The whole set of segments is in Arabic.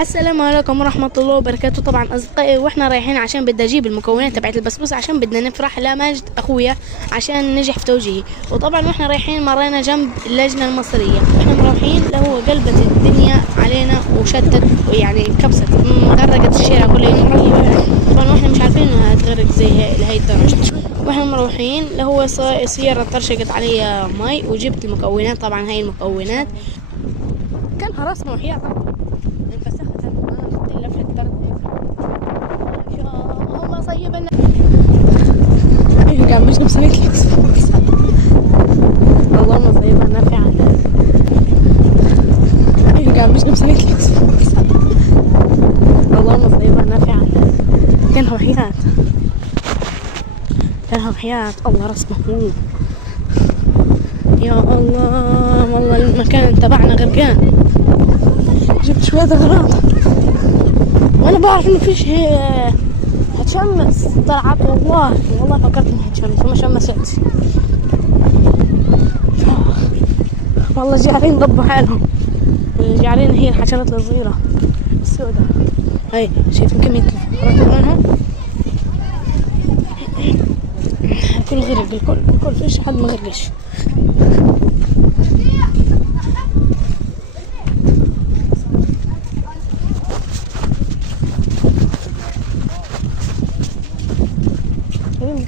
السلام عليكم ورحمة الله وبركاته. طبعا أصدقائي واحنا رايحين عشان بدي أجيب المكونات تبعت البسبوسة عشان بدنا نفرح لماجد أخويا عشان نجح في توجيهي. وطبعا واحنا رايحين مرينا جنب اللجنة المصرية واحنا مروحين لهو قلبت الدنيا علينا وشتت يعني كبست غرقت الشارع كله. طبعا واحنا مش عارفين انها تغرق زي لهي الدرجة. واحنا مروحين لهو سيارة طرشقت علي مي وجبت المكونات. طبعا هاي المكونات كانها رسمة وحياة الله صيبنا. قاعد مش نفسي اللهم صيبنا فعلا. قاعد مش نفسي اللهم صيبنا فعلا. كانها وحياة الله رسمه. يا الله والله المكان تبعنا غرقان. جبت شوية أغراض وانا بعرف انه فيش هتشمس طلعت. والله فكرت اني هتشمس وما شمستش. والله الجعرين ضبوا حالهم. الجعرين هي الحشرات الصغيرة السوداء هاي. شايفين كمية منهم الكل غرق. الكل فيش حد ما غرقش.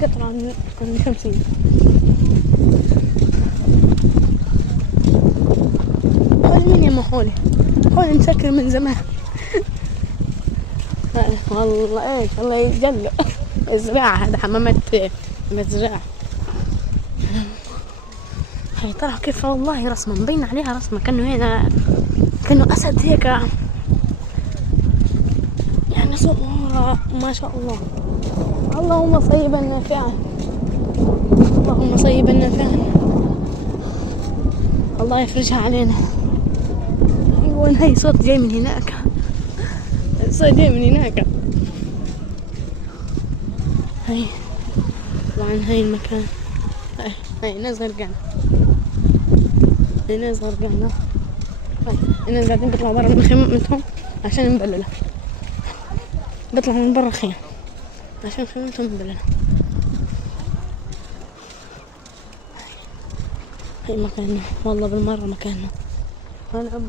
قطرة عن الشمسية. حول مين يا محولي؟ حول مسكر من زمان. والله ايش الله يجلو. الزراعة هذا حمامات مزرعة. هي ترى كيف والله رسمة مبين عليها رسمة كأنه هنا كأنه أسد هيك يعني صورة ما شاء الله. اللهم صيبا نافعا. اللهم صيبا نافعا. الله يفرجها علينا. ايوه هاي صوت جاي من هناك. صوت جاي من هناك. هاي طبعا هاي المكان. هاي ناس غرقانة. هاي ناس غرقانة. هاي الناس قاعدين بيطلعوا برا من خيمتهم عشان نبللها. بيطلعوا من برا الخيم عشان خيمتهم مبللة. هاي مكاننا والله بالمرة مكاننا. هلا